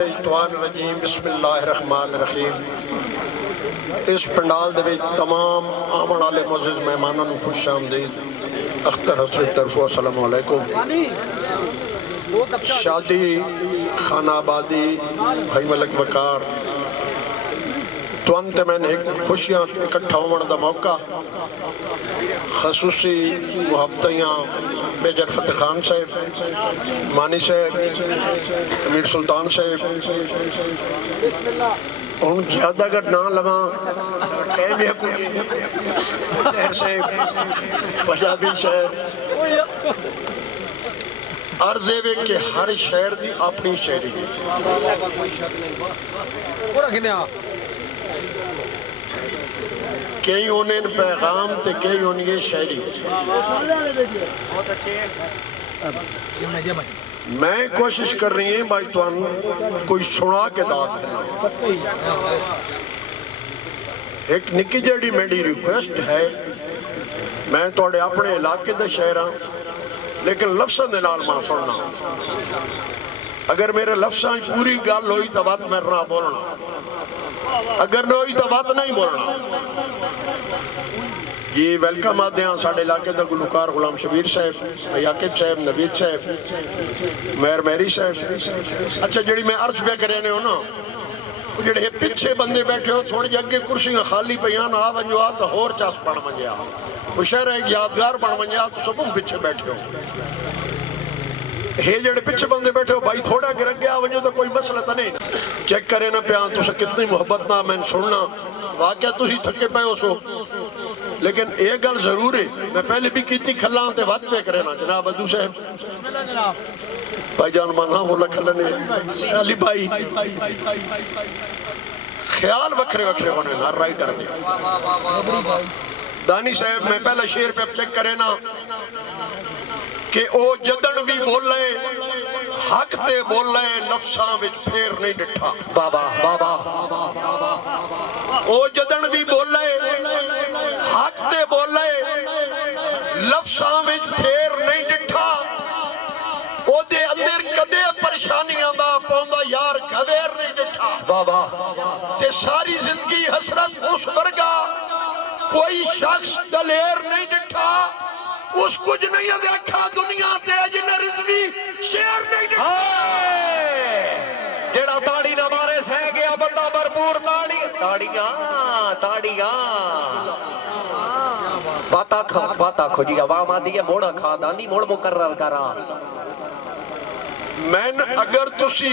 الشیطان الرجیم بسم اللہ الرحمن الرحیم اس پنڈال دے وچ تمام آمن والے معزز مہمانوں کو خوش آمدید اختر حسن طرفو السلام علیکم شادی خانہ آبادی بھائی ملک وقار تو انت میں نے ایک خوشیاں اکٹھا ہونے دا موقع خصوصی محبتیاں بیجر فتح خان صاحب مانی صاحب امیر سلطان صاحب ان زیادہ اگر نہ لگا ٹائم ہے کوئی مطہر صاحب فشابی صاحب عرض ہے کہ ہر شہر دی اپنی شہری کئی انہیں پیغام تے کئی انہیں یہ شہری میں کوشش کر رہی ہیں بھائی تو کوئی سنا کے داد دینا ایک نکی جڑی میری ریکویسٹ ہے میں توڑے اپنے علاقے دے شہران لیکن لفظاں دے نال ماں سننا اگر میرے لفظاں پوری گال ہوئی تو بات میں رہا بولنا اگر نہ ہوئی تو بات نہیں بولنا جی ویلکم آتے ہیں ساڑھے علاقے دا گلوکار غلام شبیر صاحب یاقب صاحب نوید صاحب مہر مہری صاحب اچھا جڑی میں عرض پہ کرے نے ہو نا جڑے پچھے بندے بیٹھے ہو تھوڑی اگے کرسیاں خالی پیان آ ونجو آ تو ہور چاس پڑ منجیا مشہر ہے یادگار بن منجیا تو سب پچھے بیٹھے ہو یہ جڑے پچھے بندے بیٹھے ہو بھائی تھوڑا گر گیا ونجو تو کوئی مسئلہ تا نہیں چیک کرے نا پیان تو سے کتنی محبت نہ میں سننا واقعہ تو سی تھکے پہ ہو سو لیکن ایک گل ضرور ہے میں پہلے بھی کیتی کھلان تے وقت پہ کرے نا جناب ادو صاحب بھائی جان مانا بولا کھلنے علی بھائی خیال وکھرے وکھرے ہونے نا رائٹر دے دانی صاحب میں پہلا شیر پہ چیک کرے نا کہ او جدن بھی بول لے حق تے بول لے نفساں وچ پھیر نہیں ڈٹھا بابا بابا او جدن بھی بول لے حق تے بول لے لفظاں وچ پھیر نہیں ڈٹھا او دے اندر کدے پریشانیاں دا پوندا یار گھویر نہیں ڈٹھا بابا تے ساری زندگی حسرت اس ورگا کوئی شخص دلیر نہیں ڈٹھا اس کچھ نہیں دیکھا دنیا تے اجن رضوی شیر نہیں ڈٹھا جڑا تاڑی نہ مارے سہ گیا بندہ بھرپور تاڑیاں باتا کھو جی عوام آدھی ہے موڑا کھا دانی موڑ مقرر کرا میں اگر تسی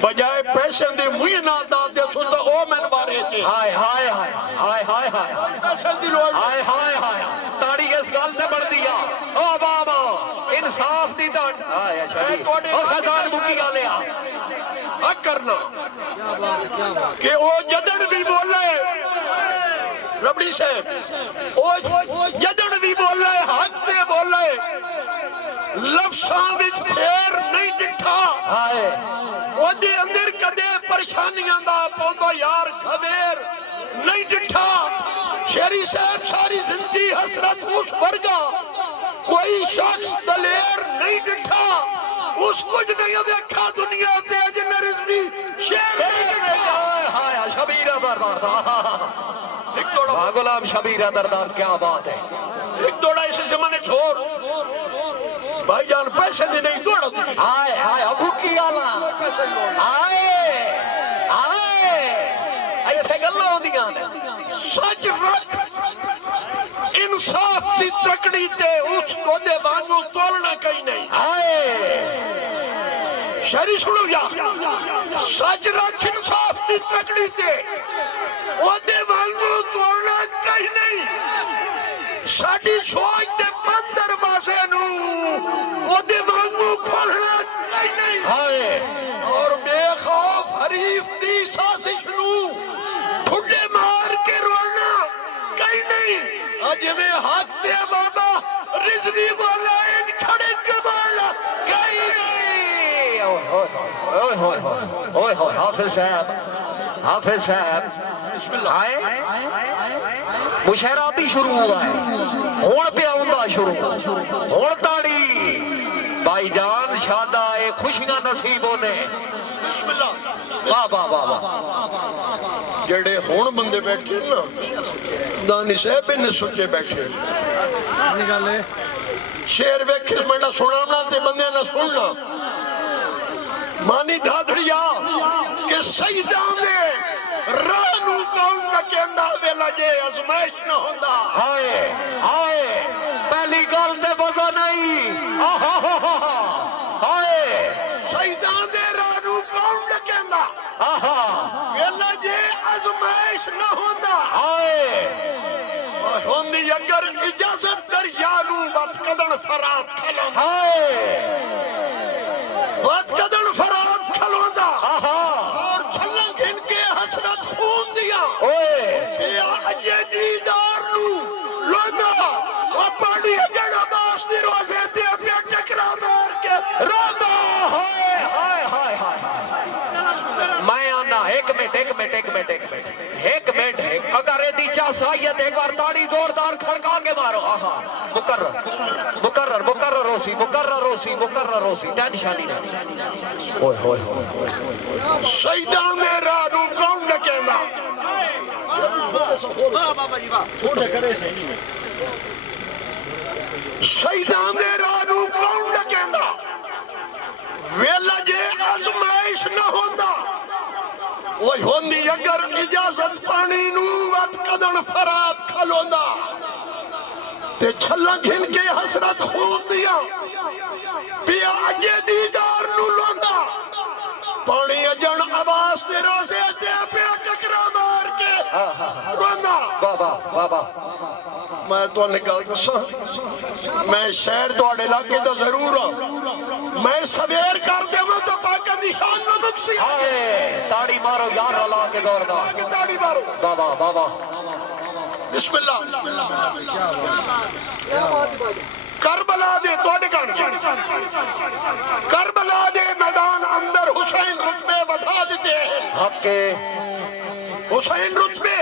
بجائے پیسے دے مجھے نہ دا دے سو تو او میں بارے تھے ہائے ہائے ہائے ہائے ہائے ہائے ہائے ہائے تاڑی اس گال دے بڑھ دیا او بابا انصاف دی دان آیا شریف او خزان مکی گالے آ کرنا کہ او جدن بھی بولے ربڑی سے او جدن بھی بولے حق تے بولے لفظاں وچ پھیر نہیں ڈٹھا او دے اندر کدے پریشانیاں دا پوندا یار گھویر نہیں ڈٹھا شیری صاحب ساری زندگی حسرت اس ورگا کوئی شخص دلیر نہیں ڈٹھا اس کچھ نہیں دیکھا دنیا تے اجن رضوی شیر نہیں ڈٹھا ہایا شبیرہ دردار ایک دوڑا غلام شبیرہ دردار کیا بات ہے ایک دوڑا اسے زمانے چھوڑ بھائی جان پیسے دے نہیں دوڑا تجھے آئے آئے ابو کی آلہ آئے سے گلہ ہو دیا سچ رکھ انصاف دی تکڑی تے اس کو دے بانگو تولنا کہیں نہیں شہری سنو یا سچ رکھ انصاف دی تکڑی تے وہ دے بانگو تولنا کہیں نہیں ساڑی سوچ دے بندر بازے نو وہ دے بانگو کھولنا کہیں نہیں اور بے خوف حریف دی سازش نو کھڑے مار کے رونا کہیں نہیں آج میں حق دے بابا رضوی بولا ان کھڑے کے بالا کہیں نہیں اوہ حافظ صاحب آئے مشہرہ بھی شروع ہوا ہے ہون پہ آؤں شروع ہون تاڑی بھائی جان شادہ دے خوشیاں نصیب ہونے بسم اللہ واہ واہ واہ واہ جڑے ہون بندے بیٹھے نا دانی صاحب نے سوچے بیٹھے شیر ویکھس منڈا سنانا تے بندے نہ سننا مانی دھادڑیا کہ سیدان دے رانو کون نہ کہندا وے لگے ازمائش نہ ہوندا ہائے ہائے پہلی گل تے وزا نہیں ہائے سیدان دے رانو کون نہ کہندا وے لگے ازمائش نہ ہوندا ہائے ہوندی اگر اجازت دریانو وقت قدن فرات کھلون ہائے وقت قدن فرات کھلون دا اور چھلنگ ان کے حسرت خون دیا پیا اجے دیدار نو لوندا اور پانی اجڑ عباس دی روزے دے پیا ٹکرا مار کے روندا ہائے ہائے ہائے ہائے میں آنا ایک منٹ اگر ایدی چاہ سائیت ایک بار تاڑی زوردار کھڑکا کے مارو مقرر روسی ٹینشن ہی نہیں ہوئے ہوئے ہوئے سیدان دے رانو کون نہ کہنا سیدان دے رانو کون نہ کہنا ویلا جے ازمائش نہ ہوندا وہی ہوندی اگر اجازت پانی نو وقت قدن فرات کھلوندا تے چھلا گھن کے حسرت خون دیا پیا اجے دیدار نو لوندا پانی اجن عباس دے روزے تے پیا ٹکرا مار کے روندا بابا میں تو نکال دساں میں شہر تو اڑے علاقے تو ضرور ہوں میں سویر کر دے وہ تو پاکہ نشان میں مکسی آئے تاڑی مارو یار اللہ کے دور دا آگے تاڑی مارو بابا بسم اللہ کربلا دے توڑے کان کربلا دے میدان اندر حسین رتبے بتا دیتے ہیں حق کے حسین رتبے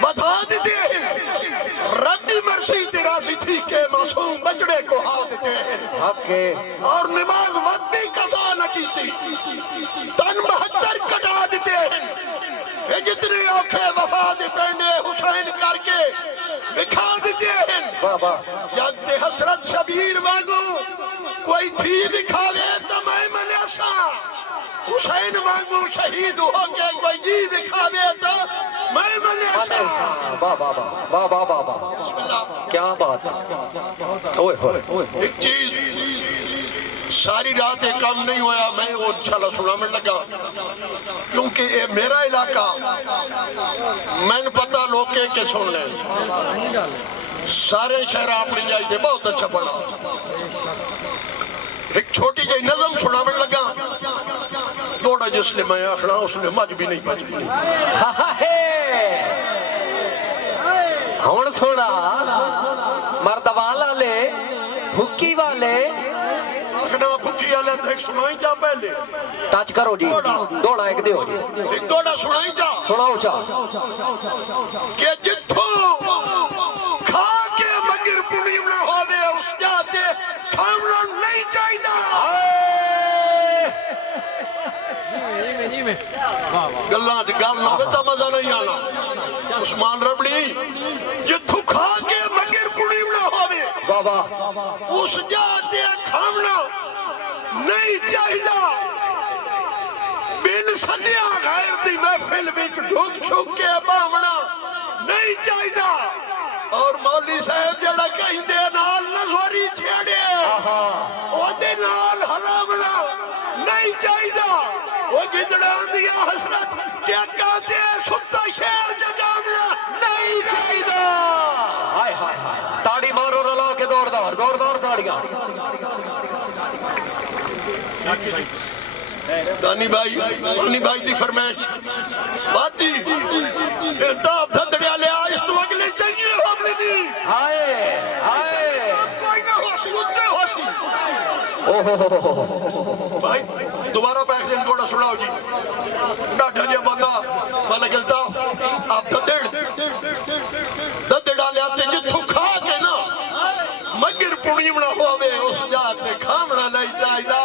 بتا دیتے ہیں ردی مرسی تیراسی تھی کہ معصوم بچڑے کو ہا دیتے ہیں حق کے اور نماز وقت بھی قضا نہ کی تھی تن 72 کٹا دیتے ہیں یہ جتنے اوکھے وفا دے پینڈے حسین کر کے بکھا دیتے ہیں بابا جانتے حسرت شبیر مانگو کوئی تھی بکھاوے تو میں منیسا حسین مانگو شہید ہو کے کوئی جی بکھاوے تو میں منیسا بابا کیا بات اوئے ہوئے ایک چیز ساری رات ایک کام نہیں ہویا میں وہ انشاءاللہ سنا میں لگا کیونکہ یہ میرا علاقہ میں نے پتا لوکے کے سن لیں سارے شہرہ اپنی جائی تھے بہت اچھا پڑھا ایک چھوٹی جائی نظم سنا میں لگا دوڑا جس نے میں آخرا اس نے مجھ بھی نہیں پچھلی ہون سوڑا مرد والا لے بھکی والے اخنا بھکی والے تو ایک سنائی جا پہلے ٹچ کرو جی دوڑا ایک دے ہو جی ایک دوڑا سنائی جا سناؤ چا کہ جتھو کھا کے مگر پڑیم نہ ہوئے اس جاتے کھامنا نہیں چاہیدہ گلنا گل نہ ہوتا مزہ نہیں آنا عثمان ربڑی جتھو کھا کے مگر پڑیم نہ ہوئے بابا اس جاتے کھامنا نہیں چاہیدہ بین سجیاں غیر دی محفل بچ ڈھوک چھوک کے باونا نہیں چاہیدہ اور مولی صاحب جڑا کہیں دے نال نظوری چھیڑے او دے نال حلامنا نہیں چاہیدہ وہ گدڑا دیا حسرت کیا کہتے ہیں ستا شیر جگامنا نہیں چاہیدہ ہائے ہائے تاڑی مارو رلا کے دوڑ تاڑیاں دانی بھائی دی فرمائش باتی ارتاب دھدڑیا لے آئیس تو اگلے چاہیے ہم نے دی ہائے کوئی نہ ہوسی اتنے ہوسی بھائی دوبارہ پیک دن گوڑا سناؤ جی ڈاٹھا جے بندہ والا گلتا آپ دھدڑا لے آتے جتھو کھا کے نا مگر پڑیمنا ہوئے اس جاتے کھامنا نہیں چاہیدہ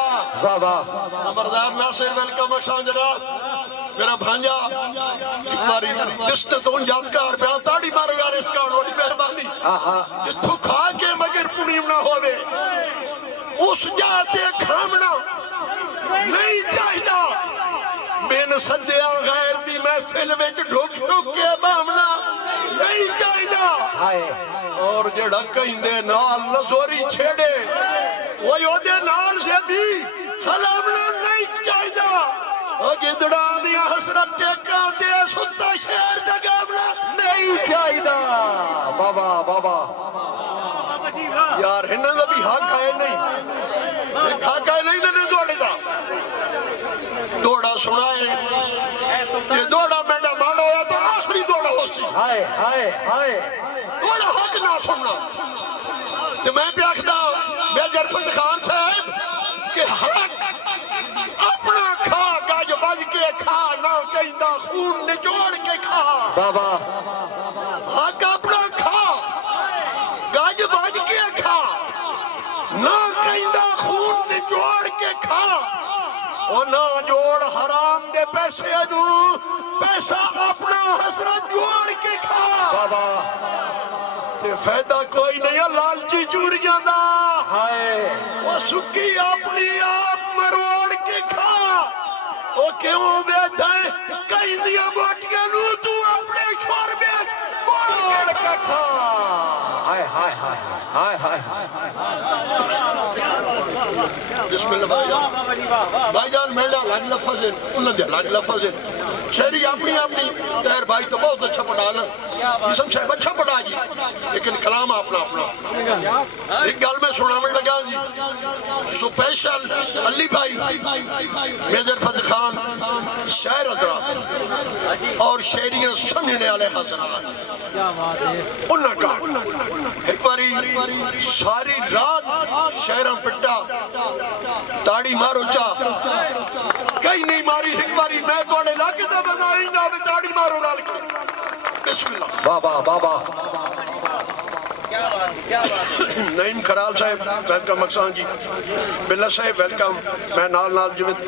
ناصر ویلکم اکسان جناب میرا بھانجا ایک باری دست تو یادگار بیان تاڑی مارو یار اس کا انہوں نے مہربانی جتھو کھا کے مگر پونیم نہ ہوئے اس جاتے کھامنا نہیں چاہیدہ بین صدیاں غیر دی محفل میں ڈھوک ڈھوک کے بامنا نہیں چاہیدہ اور جڑا کہیں دے نال نزوری چھیڑے وہ یودے نال سے بھی حلامنا نہیں چاہیدہ گدڑا دیا حسرت ٹیکا دے ستا شہر جگامنا نہیں چاہیدہ بابا بابا یار ہنہ دا بھی حق آئے نہیں حق آئے نہیں نے دوڑے دا دوڑا سنائے یہ دوڑا میڈا مانا ہوا تو آخری دوڑا ہو سی دوڑا حق نہ سننا تو میں پیاکھتا میجر فتح خان صاحب کہ حق اپنا کھا گاج بج کے کھا نہ کہیں دا خون نچوڑ کے کھا بابا حق اپنا کھا گاج بج کے کھا نہ کہیں دا خون نچوڑ کے کھا اور نہ جوڑ حرام دے پیسے انو پیسہ اپنا حسرت جوڑ کے کھا بابا تے فیدہ کوئی نہیں ہے لالچی چوریاں دا وہ سکی اپنی آپ مروڑ کے کھا وہ کیوں بیٹھا ہے کہیں دیا موٹیاں نو تو اپنے شور بیٹھ موڑ کے کھا بسم اللہ بھائی جان میڈا لگ لفظ ہے انہوں نے لگ لفظ ہے شہری اپنی تیر بھائی تو بہت اچھا پڑھا نا اسم صاحب اچھا پڑھا جی لیکن کلام اپنا ایک گل میں سنامن لگا جی سپیشل علی بھائی میجر فتح خان شہر حضرات اور شہریاں سمجھنے والے حضرات انہاں کا ایک باری ساری رات شہرہ پٹا تاڑی مارو چا کئی نہیں ماری ایک باری میں توڑے لاکے دا بنائی نہ میں تاڑی مارو لال کے بسم اللہ بابا بابا نعیم خرال صاحب ویلکم اکسان جی بلہ صاحب ویلکم میں نال جمعت